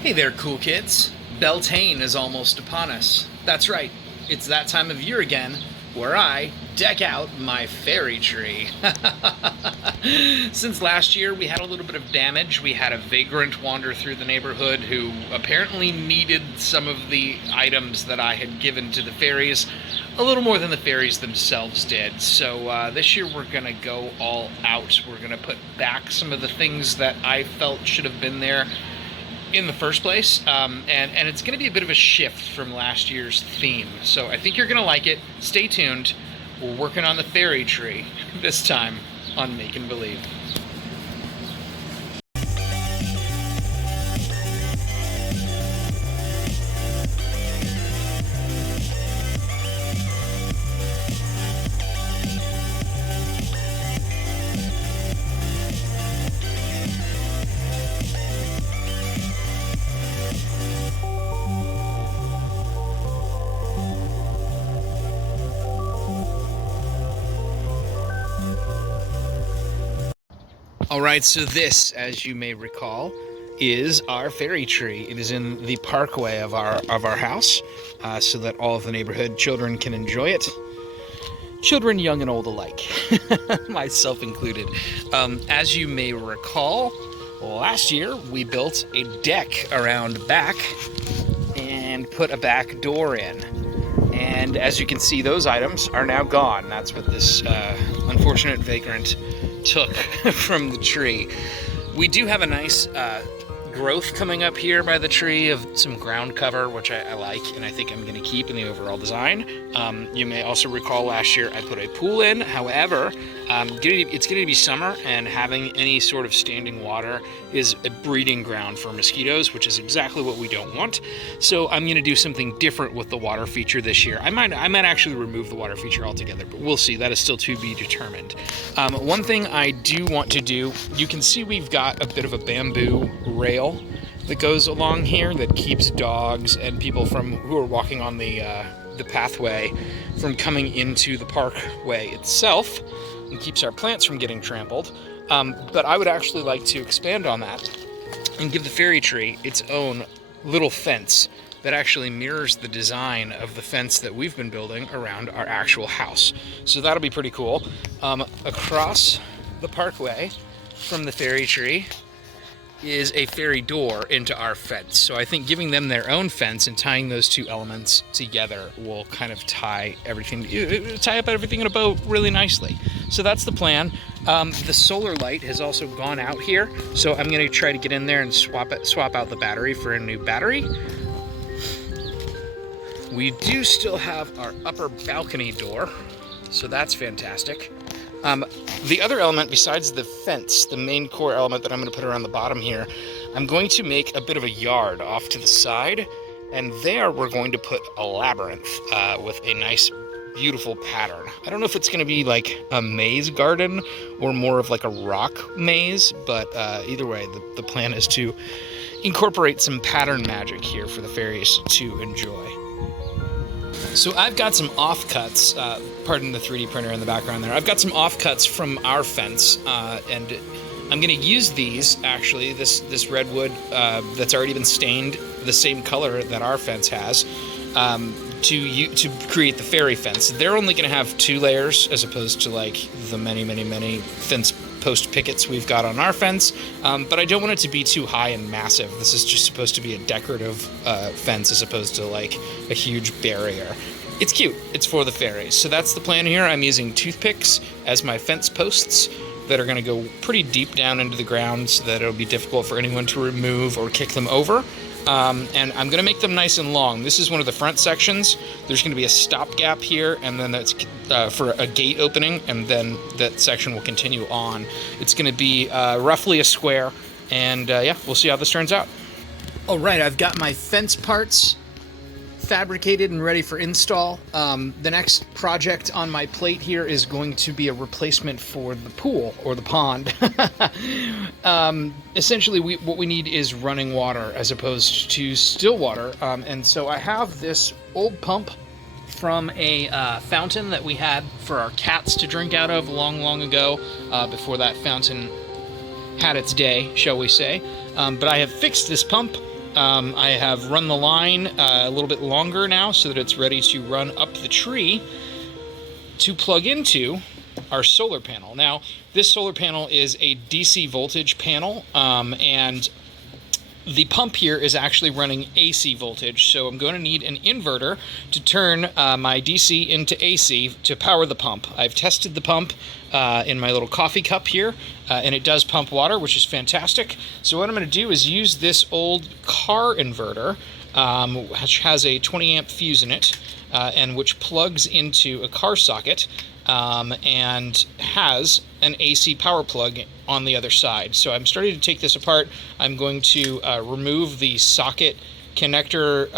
Hey there, cool kids. Beltane is almost upon us. That's right, it's that time of year again where I deck out my fairy tree. Since last year, we had a little bit of damage. We had a vagrant wander through the neighborhood who apparently needed some of the items that I had given to the fairies a little more than the fairies themselves did. So this year we're gonna go all out. We're gonna put back some of the things that I felt should have been there in the first place, and it's going to be a bit of a shift from last year's theme. So I think you're going to like it. Stay tuned. We're working on the fairy tree this time on Make and Believe. Alright, so this, as you may recall, is our fairy tree. It is in the parkway of our house, so that all of the neighborhood children can enjoy it. Children young and old alike, myself included. As you may recall, last year we built a deck around back and put a back door in. And as you can see, those items are now gone. That's what this unfortunate vagrant took from the tree. We do have a nice growth coming up here by the tree of some ground cover, which I like, and I think I'm going to keep in the overall design. You may also recall last year I put a pool in. However, it's going to be summer, and having any sort of standing water is a breeding ground for mosquitoes, which is exactly what we don't want. So I'm going to do something different with the water feature this year. I might actually remove the water feature altogether, but we'll see. That is still to be determined. One thing I do want to do, you can see we've got a bit of a bamboo rail that goes along here that keeps dogs and people who are walking on the pathway from coming into the parkway itself, and keeps our plants from getting trampled. But I would actually like to expand on that and give the fairy tree its own little fence that actually mirrors the design of the fence that we've been building around our actual house. So that'll be pretty cool. Across the parkway from the fairy tree is a fairy door into our fence. So I think giving them their own fence and tying those two elements together will kind of tie up everything in a bow really nicely. So that's the plan. The solar light has also gone out here, so I'm going to try to get in there and swap out the battery for a new battery. We do still have our upper balcony door, so that's fantastic. The other element besides the fence, the main core element that I'm going to put around the bottom here, I'm going to make a bit of a yard off to the side, and there we're going to put a labyrinth with a nice beautiful pattern. I don't know if it's going to be like a maze garden or more of like a rock maze, but either way, the plan is to incorporate some pattern magic here for the fairies to enjoy. So I've got some offcuts, pardon the 3D printer in the background there. I've got some offcuts from our fence, and I'm going to use these, actually, this redwood that's already been stained the same color that our fence has, to create the fairy fence. They're only going to have 2 layers as opposed to like the many fence post pickets we've got on our fence, but I don't want it to be too high and massive. This is just supposed to be a decorative fence as opposed to like a huge barrier. It's cute. It's for the fairies. So that's the plan here. I'm using toothpicks as my fence posts that are going to go pretty deep down into the ground so that it'll be difficult for anyone to remove or kick them over. And I'm going to make them nice and long. This is one of the front sections. There's going to be a stopgap here, and then that's for a gate opening, and then that section will continue on. It's going to be roughly a square, and yeah, we'll see how this turns out. All right, I've got my fence parts fabricated and ready for install. The next project on my plate here is going to be a replacement for the pool or the pond. Essentially, what we need is running water as opposed to still water, and so I have this old pump from a fountain that we had for our cats to drink out of long ago, before that fountain had its day, shall we say. But I have fixed this pump I have run the line a little bit longer now so that it's ready to run up the tree to plug into our solar panel. Now, this solar panel is a DC voltage panel, and the pump here is actually running AC voltage, so I'm going to need an inverter to turn my DC into AC to power the pump. I've tested the pump in my little coffee cup here, and it does pump water, which is fantastic. So what I'm going to do is use this old car inverter, which has a 20 amp fuse in it, and which plugs into a car socket, and has an AC power plug on the other side. So I'm starting to take this apart. I'm going to remove the socket connector.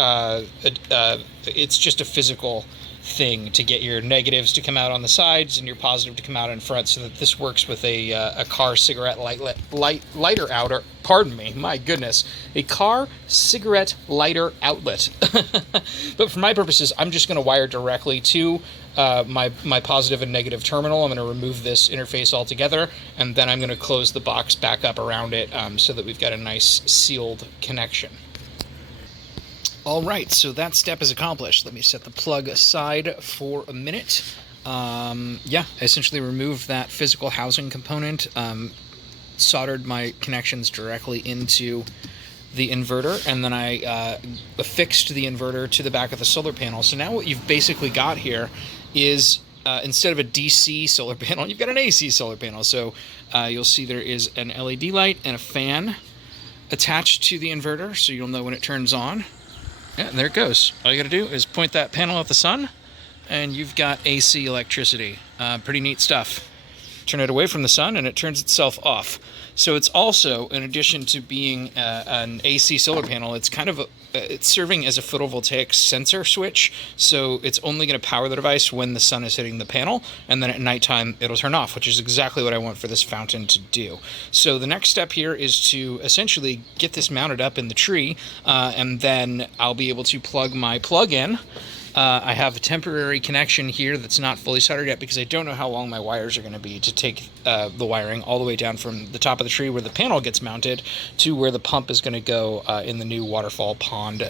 It's just a physical thing to get your negatives to come out on the sides and your positive to come out in front, so that this works with a car cigarette lighter outer. Pardon me, my goodness, a car cigarette lighter outlet. But for my purposes, I'm just going to wire directly to my positive and negative terminal. I'm going to remove this interface altogether, and then I'm going to close the box back up around it, so that we've got a nice sealed connection. All right, so that step is accomplished. Let me set the plug aside for a minute. Yeah, I essentially removed that physical housing component, soldered my connections directly into the inverter, and then I affixed the inverter to the back of the solar panel. So now what you've basically got here is, instead of a DC solar panel, you've got an AC solar panel. So you'll see there is an LED light and a fan attached to the inverter, so you'll know when it turns on. Yeah, and there it goes. All you gotta do is point that panel at the sun, and you've got AC electricity. Pretty neat stuff. Turn it away from the sun, and it turns itself off. So it's also, in addition to being an AC solar panel, it's kind of it's serving as a photovoltaic sensor switch. So it's only going to power the device when the sun is hitting the panel, and then at nighttime it'll turn off, which is exactly what I want for this fountain to do. So the next step here is to essentially get this mounted up in the tree, and then I'll be able to plug my plug in. I have a temporary connection here that's not fully soldered yet, because I don't know how long my wires are going to be to take the wiring all the way down from the top of the tree where the panel gets mounted to where the pump is going to go in the new waterfall pond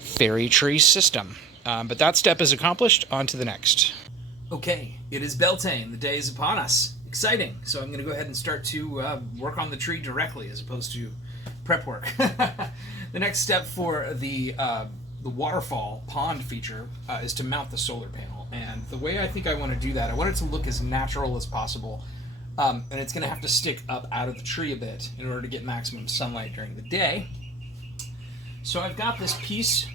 fairy tree system. But that step is accomplished. On to the next. Okay, it is Beltane. The day is upon us. Exciting. So I'm going to go ahead and start to work on the tree directly as opposed to prep work. The next step for the waterfall pond feature is to mount the solar panel, and the way I think I want to do that, I want it to look as natural as possible, and it's going to have to stick up out of the tree a bit in order to get maximum sunlight during the day. So I've got this piece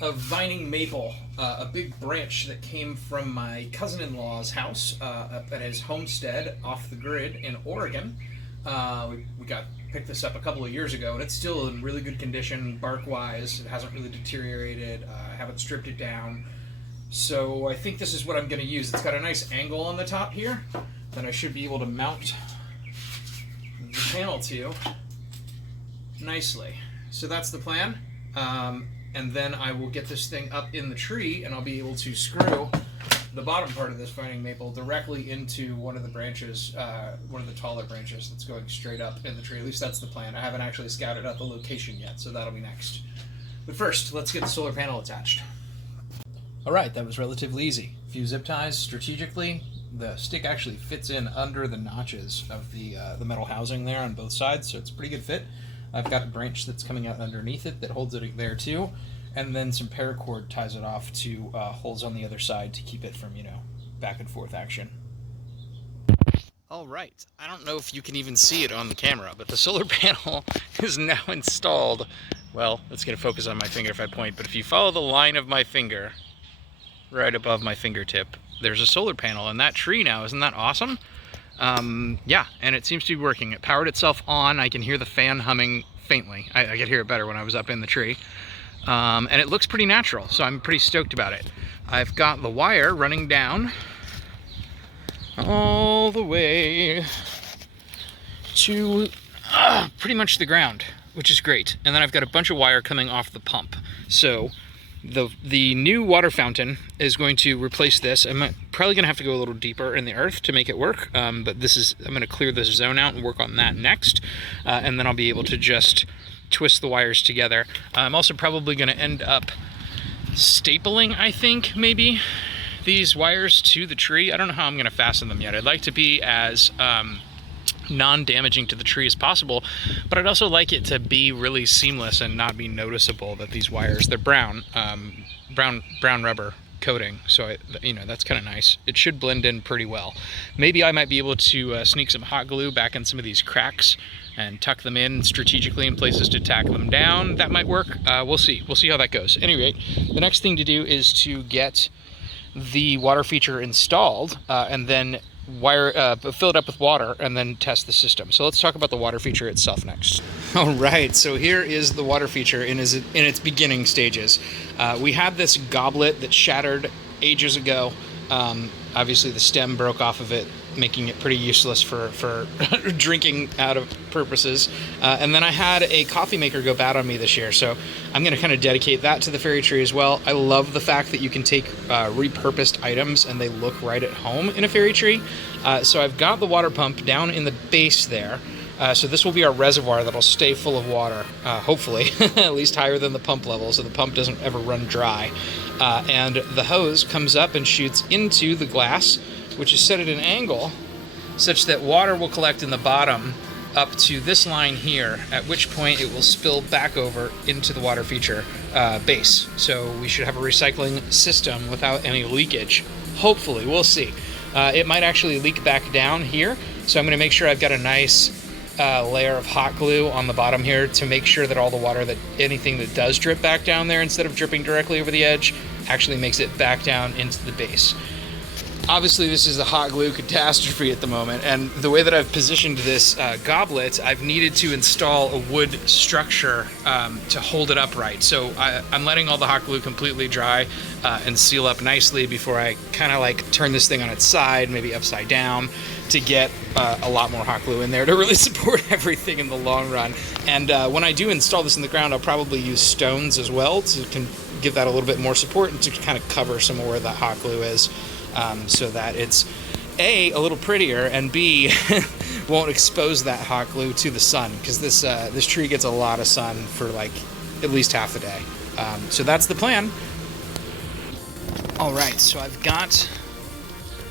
of vining maple, a big branch that came from my cousin-in-law's house up at his homestead off the grid in Oregon. We picked this up a couple of years ago, and it's still in really good condition bark-wise. It hasn't really deteriorated. I haven't stripped it down. So I think this is what I'm going to use. It's got a nice angle on the top here that I should be able to mount the panel to nicely. So that's the plan. And then I will get this thing up in the tree, and I'll be able to screw the bottom part of this vining maple directly into one of the branches, one of the taller branches that's going straight up in the tree. At least that's the plan. I haven't actually scouted out the location yet, so that'll be next. But first, let's get the solar panel attached. All right, that was relatively easy. A few zip ties strategically. The stick actually fits in under the notches of the metal housing there on both sides, so it's a pretty good fit. I've got a branch that's coming out underneath it that holds it there too, and then some paracord ties it off to holes on the other side to keep it from, back and forth action. All right, I don't know if you can even see it on the camera, but the solar panel is now installed. Well, it's going to focus on my finger if I point, but if you follow the line of my finger, right above my fingertip, there's a solar panel in that tree now. Isn't that awesome? Yeah, and it seems to be working. It powered itself on. I can hear the fan humming faintly. I could hear it better when I was up in the tree. And it looks pretty natural, so I'm pretty stoked about it. I've got the wire running down all the way to pretty much the ground, which is great. And then I've got a bunch of wire coming off the pump. So the new water fountain is going to replace this. I'm probably going to have to go a little deeper in the earth to make it work, but I'm going to clear this zone out and work on that next. And then I'll be able to just twist the wires together. I'm also probably going to end up stapling, I think, maybe, these wires to the tree. I don't know how I'm going to fasten them yet. I'd like to be as non-damaging to the tree as possible, but I'd also like it to be really seamless and not be noticeable that these wires, they're brown rubber coating, so that's kind of nice. It should blend in pretty well. Maybe I might be able to sneak some hot glue back in some of these cracks and tuck them in strategically in places to tack them down. That might work. We'll see how that goes. At any rate, the next thing to do is to get the water feature installed and then fill it up with water and then test the system. So let's talk about the water feature itself next. All right, so here is the water feature in its beginning stages. We had this goblet that shattered ages ago. Obviously the stem broke off of it, making it pretty useless for drinking out of purposes. And then I had a coffee maker go bad on me this year, so I'm going to kind of dedicate that to the fairy tree as well. I love the fact that you can take repurposed items and they look right at home in a fairy tree. So I've got the water pump down in the base there. So this will be our reservoir that'll stay full of water, hopefully, at least higher than the pump level, so the pump doesn't ever run dry. And the hose comes up and shoots into the glass, which is set at an angle such that water will collect in the bottom up to this line here, at which point it will spill back over into the water feature base. So we should have a recycling system without any leakage. Hopefully, we'll see. It might actually leak back down here, so I'm going to make sure I've got a nice layer of hot glue on the bottom here to make sure that all the water, anything that does drip back down there instead of dripping directly over the edge, actually makes it back down into the base. Obviously, this is a hot glue catastrophe at the moment, and the way that I've positioned this goblet, I've needed to install a wood structure to hold it upright. So I'm letting all the hot glue completely dry and seal up nicely before I kind of like turn this thing on its side, maybe upside down, to get a lot more hot glue in there to really support everything in the long run. And when I do install this in the ground, I'll probably use stones as well to give that a little bit more support and to kind of cover some of where that hot glue is. So that it's A, a little prettier, and B, won't expose that hot glue to the sun, because this tree gets a lot of sun for like at least half the day. So that's the plan. All right, so I've got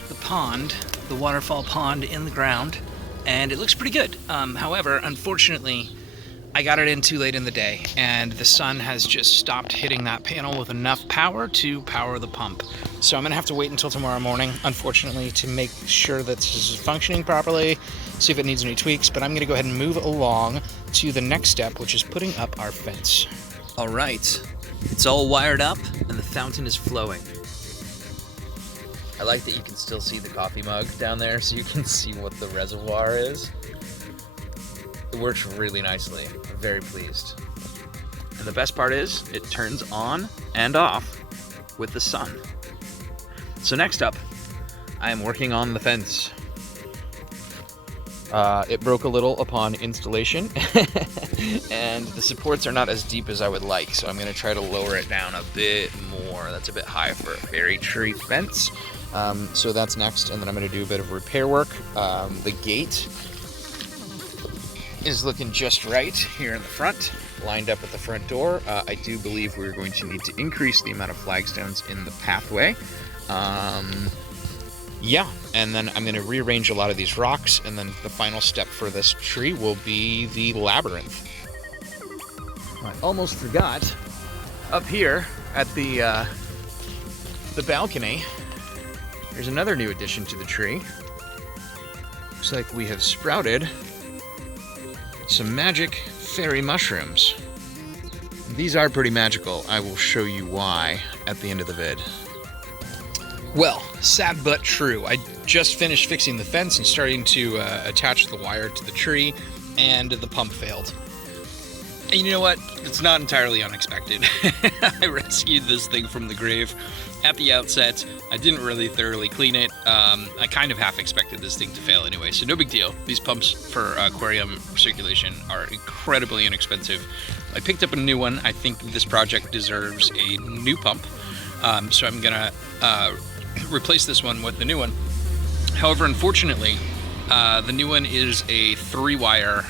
the pond, the waterfall pond in the ground, and it looks pretty good. However, unfortunately, I got it in too late in the day, and the sun has just stopped hitting that panel with enough power to power the pump. So I'm going to have to wait until tomorrow morning, unfortunately, to make sure that this is functioning properly, see if it needs any tweaks, but I'm going to go ahead and move along to the next step, which is putting up our fence. All right, it's all wired up, and the fountain is flowing. I like that you can still see the coffee mug down there, so you can see what the reservoir is. It works really nicely. I'm very pleased. And the best part is, it turns on and off with the sun. So next up, I am working on the fence. It broke a little upon installation, and the supports are not as deep as I would like, so I'm going to try to lower it down a bit more. That's a bit high for a fairy tree fence. So that's next, and then I'm going to do a bit of repair work. The gate is looking just right here in the front, lined up with the front door. I do believe we're going to need to increase the amount of flagstones in the pathway. Yeah, and then I'm going to rearrange a lot of these rocks, and then the final step for this tree will be the labyrinth. I almost forgot, up here at the balcony, there's another new addition to the tree. Looks like we have sprouted some magic fairy mushrooms. These are pretty magical. I will show you why at the end of the vid. Well, sad but true. I just finished fixing the fence and starting to attach the wire to the tree, and the pump failed. And you know what? It's not entirely unexpected. I rescued this thing from the grave at the outset. I didn't really thoroughly clean it. I kind of half expected this thing to fail anyway, so no big deal. These pumps for aquarium circulation are incredibly inexpensive. I picked up a new one. I think this project deserves a new pump, so I'm gonna replace this one with the new one. However, unfortunately, The new one is a 3-wire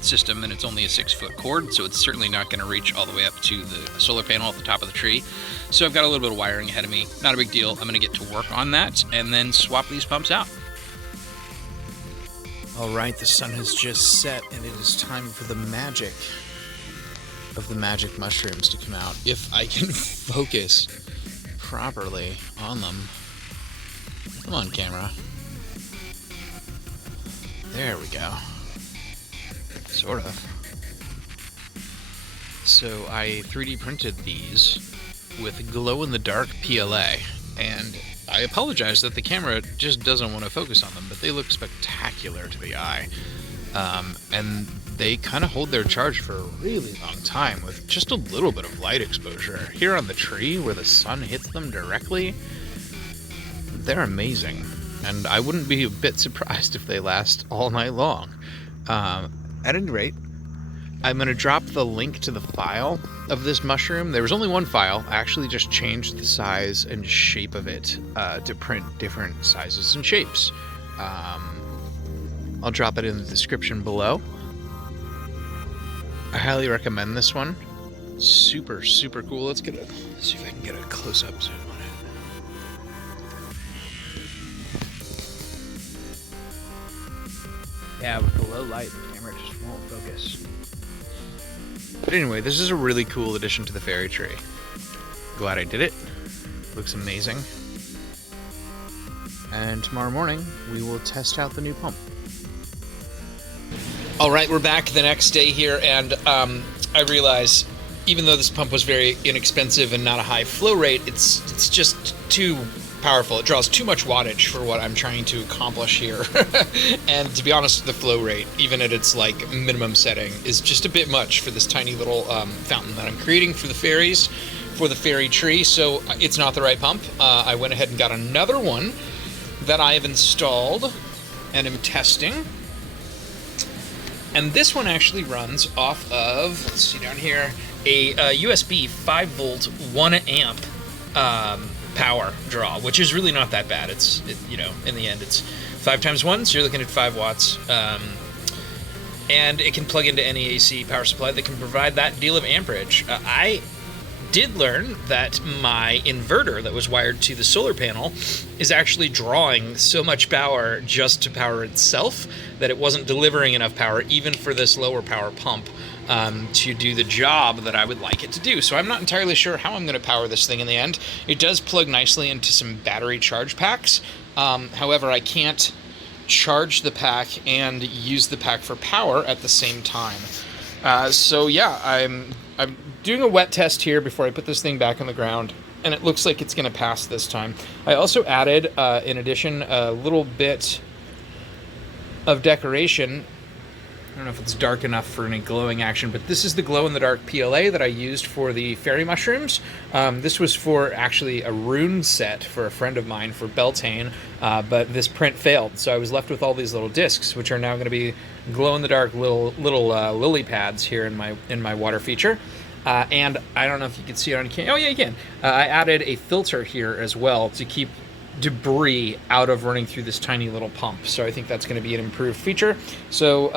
system, and it's only a 6-foot cord, so it's certainly not going to reach all the way up to the solar panel at the top of the tree. So I've got a little bit of wiring ahead of me. Not a big deal. I'm going to get to work on that and then swap these pumps out. All right, the sun has just set, and it is time for the magic of the magic mushrooms to come out. If I can focus properly on them. Come on, camera. There we go. Sort of. So I 3D printed these with glow-in-the-dark PLA, and I apologize that the camera just doesn't want to focus on them, but they look spectacular to the eye. And they kind of hold their charge for a really long time with just a little bit of light exposure. Here on the tree, where the sun hits them directly, they're amazing. And I wouldn't be a bit surprised if they last all night long. At any rate, I'm going to drop the link to the file of this mushroom. There was only one file. I actually just changed the size and shape of it to print different sizes and shapes. I'll drop it in the description below. I highly recommend this one. Super, super cool. Let's see if I can get a close-up zoom on it. Yeah, with the low light, the camera just won't focus. But anyway, this is a really cool addition to the fairy tree. Glad I did it. Looks amazing. And tomorrow morning, we will test out the new pump. All right, we're back the next day here, and I realize, even though this pump was very inexpensive and not a high flow rate, it's just too powerful. It draws too much wattage for what I'm trying to accomplish here. And to be honest, the flow rate, even at its like minimum setting, is just a bit much for this tiny little fountain that I'm creating for the fairies, for the fairy tree. So it's not the right pump. I went ahead and got another one that I have installed and am testing. And this one actually runs off of, let's see down here, a USB 5-volt, 1 amp power draw, which is really not that bad. You know, in the end, it's 5 times 1, so you're looking at 5 watts. And it can plug into any AC power supply that can provide that deal of amperage. I did learn that my inverter that was wired to the solar panel is actually drawing so much power just to power itself that it wasn't delivering enough power even for this lower power pump to do the job that I would like it to do. So I'm not entirely sure how I'm going to power this thing in the end. It does plug nicely into some battery charge packs. However, I can't charge the pack and use the pack for power at the same time. So yeah, I'm doing a wet test here before I put this thing back on the ground, and it looks like it's going to pass this time. I also added, in addition, a little bit of decoration. I don't know if it's dark enough for any glowing action, but this is the glow-in-the-dark PLA that I used for the fairy mushrooms. This was for actually a rune set for a friend of mine for Beltane, but this print failed, so I was left with all these little discs, which are now going to be glow-in-the-dark little lily pads here in my water feature. And I don't know if you can see it on camera. Oh yeah, you can. I added a filter here as well to keep debris out of running through this tiny little pump. So I think that's going to be an improved feature. So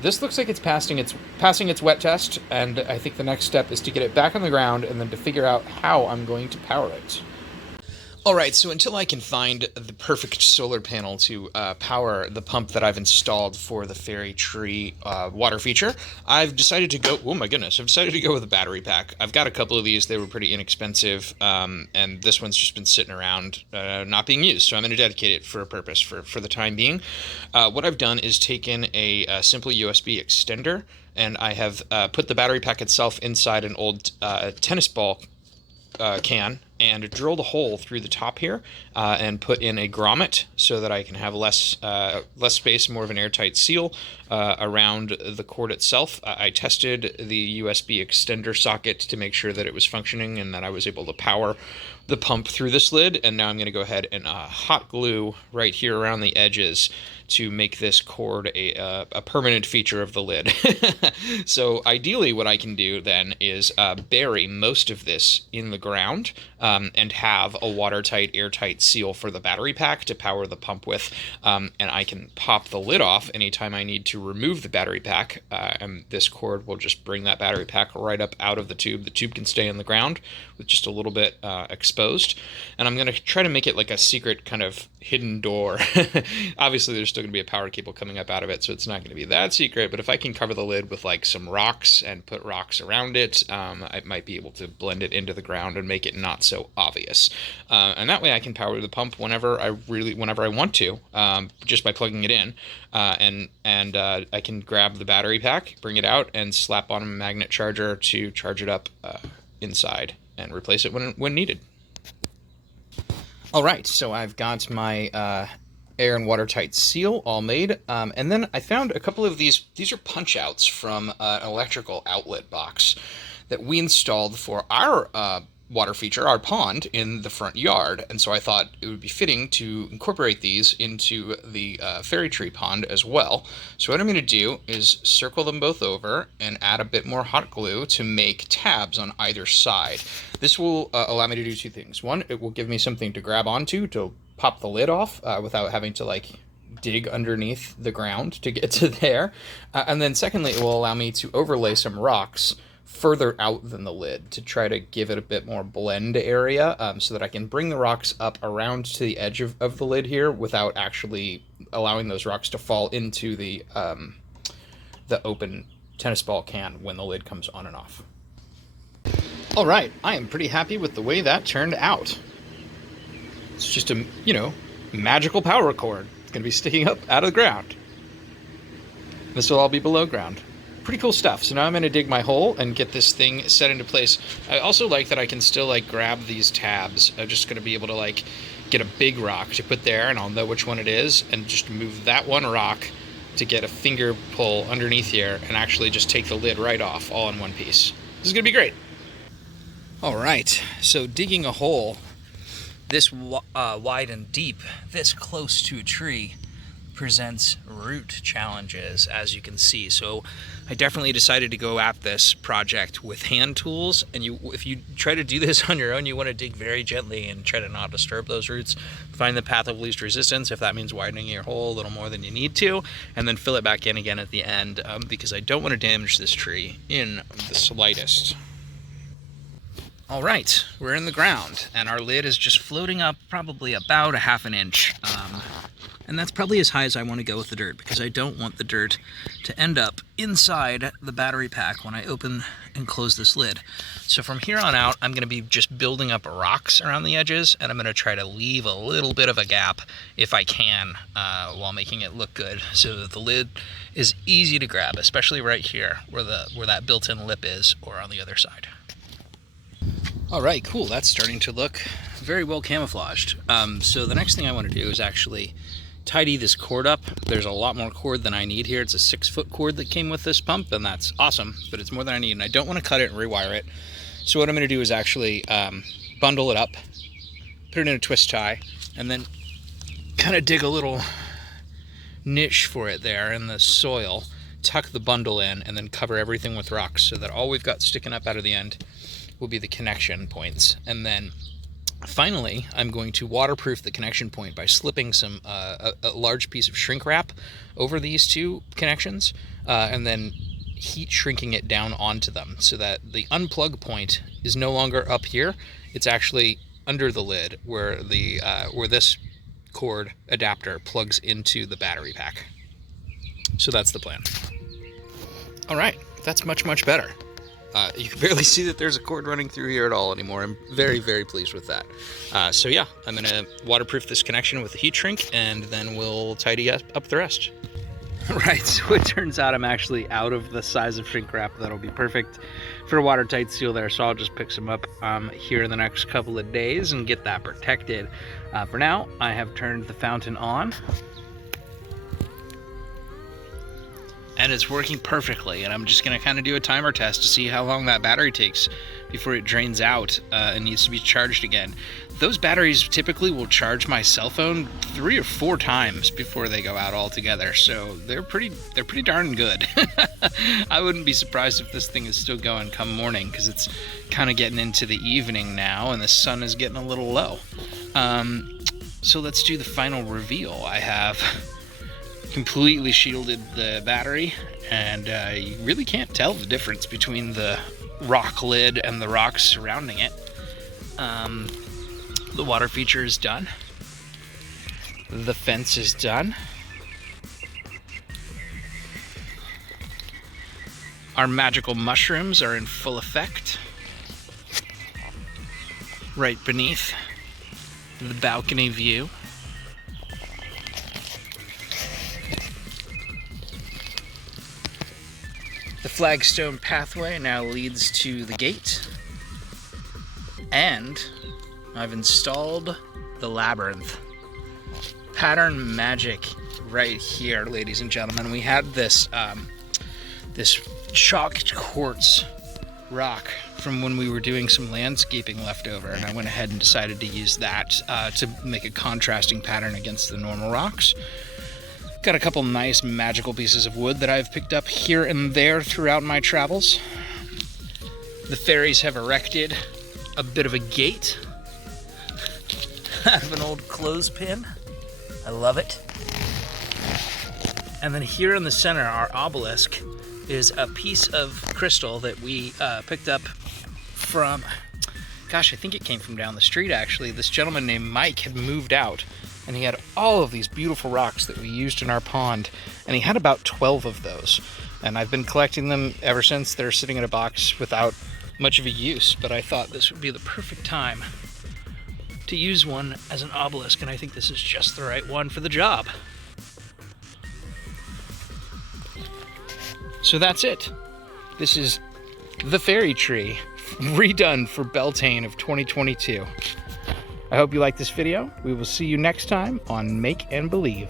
this looks like it's passing its wet test, and I think the next step is to get it back on the ground and then to figure out how I'm going to power it. All right, so until I can find the perfect solar panel to power the pump that I've installed for the fairy tree water feature, I've decided to go, oh my goodness, I've decided to go with a battery pack. I've got a couple of these, they were pretty inexpensive, and this one's just been sitting around not being used, so I'm going to dedicate it for a purpose for the time being. What I've done is taken a simple USB extender, and I have put the battery pack itself inside an old tennis ball can and drilled a hole through the top here and put in a grommet so that I can have less space, more of an airtight seal around the cord itself. I tested the USB extender socket to make sure that it was functioning and that I was able to power the pump through this lid, and now I'm going to go ahead and hot glue right here around the edges to make this cord a permanent feature of the lid. So ideally what I can do then is bury most of this in the ground and have a watertight, airtight seal for the battery pack to power the pump with. And I can pop the lid off anytime I need to remove the battery pack, and this cord will just bring that battery pack right up out of the tube. The tube can stay in the ground with just a little bit exposed, and I'm going to try to make it like a secret kind of hidden door. Obviously, there's still going to be a power cable coming up out of it, so it's not going to be that secret, but if I can cover the lid with like some rocks and put rocks around it, I might be able to blend it into the ground and make it not so obvious. And that way I can power the pump whenever I want to, just by plugging it in. And I can grab the battery pack, bring it out, and slap on a magnet charger to charge it up inside and replace it when needed. All right, so I've got my air and watertight seal all made, and then I found a couple of these are punch outs from an electrical outlet box that we installed for our water feature, our pond, in the front yard, and so I thought it would be fitting to incorporate these into the fairy tree pond as well. So what I'm going to do is circle them both over and add a bit more hot glue to make tabs on either side. This will allow me to do two things. One, it will give me something to grab onto to pop the lid off without having to like dig underneath the ground to get to there. And then secondly, it will allow me to overlay some rocks further out than the lid to try to give it a bit more blend area, so that I can bring the rocks up around to the edge of the lid here without actually allowing those rocks to fall into the open tennis ball can when the lid comes on and off. All right, I am pretty happy with the way that turned out. It's just a, magical power cord. It's going to be sticking up out of the ground. This will all be below ground. Pretty cool stuff. So now I'm going to dig my hole and get this thing set into place. I also like that I can still grab these tabs. I'm just going to be able to get a big rock to put there, and I'll know which one it is, and just move that one rock to get a finger pull underneath here and actually just take the lid right off all in one piece. This is going to be great. All right, so digging a hole this wide and deep, this close to a tree, presents root challenges, as you can see. So I definitely decided to go at this project with hand tools, and if you try to do this on your own, you want to dig very gently and try to not disturb those roots. Find the path of least resistance, if that means widening your hole a little more than you need to, and then fill it back in again at the end, because I don't want to damage this tree in the slightest. All right, we're in the ground, and our lid is just floating up probably about a half an inch. And that's probably as high as I want to go with the dirt, because I don't want the dirt to end up inside the battery pack when I open and close this lid. So from here on out, I'm going to be just building up rocks around the edges, and I'm going to try to leave a little bit of a gap if I can, while making it look good, so that the lid is easy to grab, especially right here where that built-in lip is, or on the other side. All right, cool. That's starting to look very well camouflaged. So the next thing I want to do is actually tidy this cord up. There's a lot more cord than I need here. It's a 6-foot cord that came with this pump, and that's awesome, but it's more than I need, and I don't want to cut it and rewire it. So what I'm going to do is actually bundle it up, put it in a twist tie, and then kind of dig a little niche for it there in the soil, tuck the bundle in, and then cover everything with rocks so that all we've got sticking up out of the end will be the connection points. And then finally, I'm going to waterproof the connection point by slipping some a large piece of shrink wrap over these two connections, and then heat shrinking it down onto them so that the unplug point is no longer up here. It's actually under the lid where this cord adapter plugs into the battery pack. So that's the plan. All right, that's much, much better. You can barely see that there's a cord running through here at all anymore. I'm very, very pleased with that. So yeah, I'm going to waterproof this connection with the heat shrink, and then we'll tidy up the rest. Right, so it turns out I'm actually out of the size of shrink wrap that'll be perfect for a watertight seal there, so I'll just pick some up here in the next couple of days and get that protected. For now, I have turned the fountain on, and it's working perfectly, and I'm just going to kind of do a timer test to see how long that battery takes before it drains out and needs to be charged again. Those batteries typically will charge my cell phone 3 or 4 times before they go out altogether, so they're pretty darn good. I wouldn't be surprised if this thing is still going come morning, because it's kind of getting into the evening now and the sun is getting a little low. So let's do the final reveal. I have completely shielded the battery, and you really can't tell the difference between the rock lid and the rocks surrounding it. The water feature is done. The fence is done. Our magical mushrooms are in full effect. Right beneath the balcony view. The flagstone pathway now leads to the gate. And I've installed the Labyrinth. Pattern magic right here, ladies and gentlemen. We had this this chalked quartz rock from when we were doing some landscaping left over, and I went ahead and decided to use that to make a contrasting pattern against the normal rocks. Got a couple nice magical pieces of wood that I've picked up here and there throughout my travels. The fairies have erected a bit of a gate out of an old clothespin. I love it. And then here in the center, our obelisk is a piece of crystal that we picked up from, gosh, I think it came from down the street actually. This gentleman named Mike had moved out, and he had all of these beautiful rocks that we used in our pond, and he had about 12 of those. And I've been collecting them ever since. They're sitting in a box without much of a use, but I thought this would be the perfect time to use one as an obelisk, and I think this is just the right one for the job. So that's it. This is the fairy tree redone for Beltane of 2022. I hope you like this video. We will see you next time on Make and Believe.